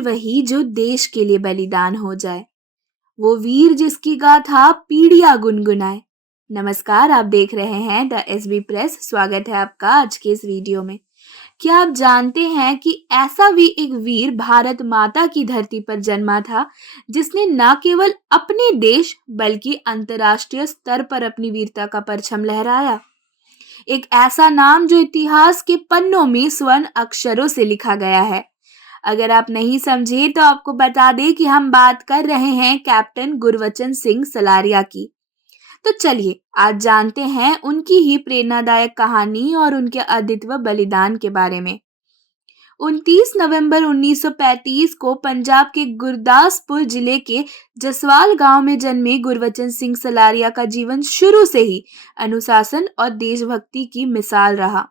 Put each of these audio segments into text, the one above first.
वीर वही जो देश के लिए बलिदान हो जाए, वो वीर जिसकी गाथा पीढ़ियां गुनगुनाए। नमस्कार, आप देख रहे हैं द एसबी प्रेस। स्वागत है आपका आज के इस वीडियो में। क्या आप जानते हैं कि ऐसा भी एक वीर भारत माता की धरती पर जन्मा था, जिसने न केवल अपने देश बल्कि अंतर्राष्ट्रीय स्तर पर अपनी वीरता का परचम लहराया। एक ऐसा नाम जो इतिहास के पन्नों में स्वर्ण अक्षरों से लिखा गया है। अगर आप नहीं समझे तो आपको बता दें कि हम बात कर रहे हैं कैप्टन गुरबचन सिंह सलारिया की। तो चलिए आज जानते हैं उनकी ही प्रेरणादायक कहानी और उनके अद्वितीय बलिदान के बारे में। 29 नवंबर 1935 को पंजाब के गुरदासपुर जिले के जसवाल गांव में जन्मे गुरबचन सिंह सलारिया का जीवन शुरू से ही अनुशासन और देशभक्ति की मिसाल रहा।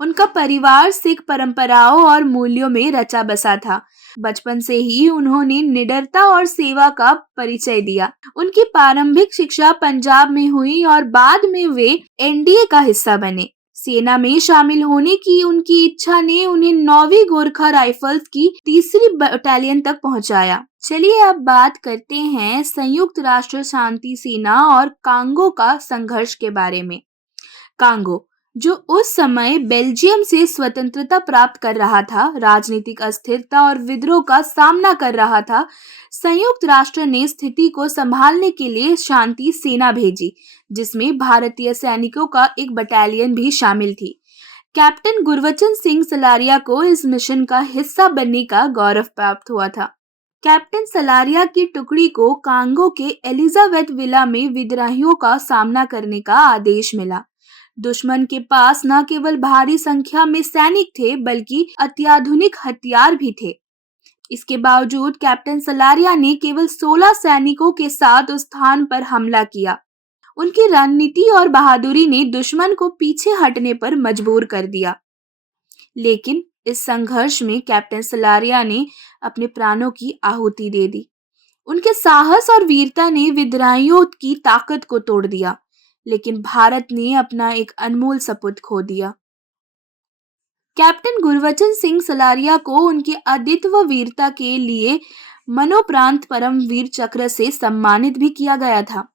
उनका परिवार सिख परंपराओं और मूल्यों में रचा बसा था। बचपन से ही उन्होंने निडरता और सेवा का परिचय दिया। उनकी प्रारंभिक शिक्षा पंजाब में हुई और बाद में वे एनडीए का हिस्सा बने। सेना में शामिल होने की उनकी इच्छा ने उन्हें 9वीं गोरखा राइफल्स की 3री बटालियन तक पहुंचाया। चलिए अब बात करते हैं संयुक्त राष्ट्र शांति सेना और कांगो का संघर्ष के बारे में। कांगो, जो उस समय बेल्जियम से स्वतंत्रता प्राप्त कर रहा था, राजनीतिक अस्थिरता और विद्रोह का सामना कर रहा था। संयुक्त राष्ट्र ने स्थिति को संभालने के लिए शांति सेना भेजी, जिसमें भारतीय सैनिकों का एक बटालियन भी शामिल थी। कैप्टन गुरबचन सिंह सलारिया को इस मिशन का हिस्सा बनने का गौरव प्राप्त हुआ था। कैप्टन सलारिया की टुकड़ी को कांगो के एलिजाबेथ विला में विद्रोहियों का सामना करने का आदेश मिला। दुश्मन के पास न केवल भारी संख्या में सैनिक थे बल्कि अत्याधुनिक हथियार भी थे। इसके बावजूद कैप्टन सलारिया ने केवल 16 सैनिकों के साथ उस स्थान पर हमला किया। उनकी रणनीति और बहादुरी ने दुश्मन को पीछे हटने पर मजबूर कर दिया। लेकिन इस संघर्ष में कैप्टन सलारिया ने अपने प्राणों की आहुति दे दी। उनके साहस और वीरता ने विद्रोहियों की ताकत को तोड़ दिया, लेकिन भारत ने अपना एक अनमोल सपूत खो दिया। कैप्टन गुरबचन सिंह सलारिया को उनकी अद्वितीय वीरता के लिए मरणोपरांत परमवीर चक्र से सम्मानित भी किया गया था।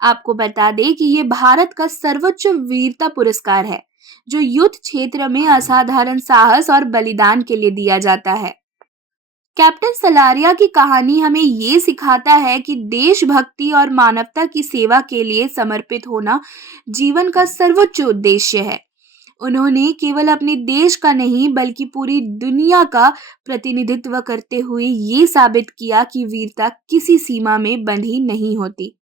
आपको बता दें कि ये भारत का सर्वोच्च वीरता पुरस्कार है, जो युद्ध क्षेत्र में असाधारण साहस और बलिदान के लिए दिया जाता है। कैप्टन सलारिया की कहानी हमें ये सिखाता है कि देशभक्ति और मानवता की सेवा के लिए समर्पित होना जीवन का सर्वोच्च उद्देश्य है। उन्होंने केवल अपने देश का नहीं बल्कि पूरी दुनिया का प्रतिनिधित्व करते हुए ये साबित किया कि वीरता किसी सीमा में बंधी नहीं होती।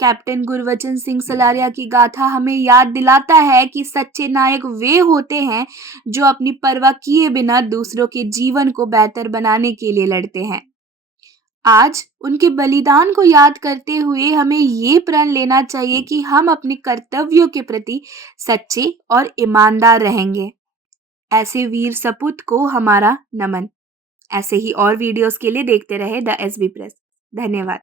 कैप्टन गुरबचन सिंह सलारिया की गाथा हमें याद दिलाता है कि सच्चे नायक वे होते हैं जो अपनी परवाह किए बिना दूसरों के जीवन को बेहतर बनाने के लिए लड़ते हैं। आज उनके बलिदान को याद करते हुए हमें ये प्रण लेना चाहिए कि हम अपने कर्तव्यों के प्रति सच्चे और ईमानदार रहेंगे। ऐसे वीर सपूत को हमारा नमन। ऐसे ही और वीडियोस के लिए देखते रहे द एसबी प्रेस। धन्यवाद।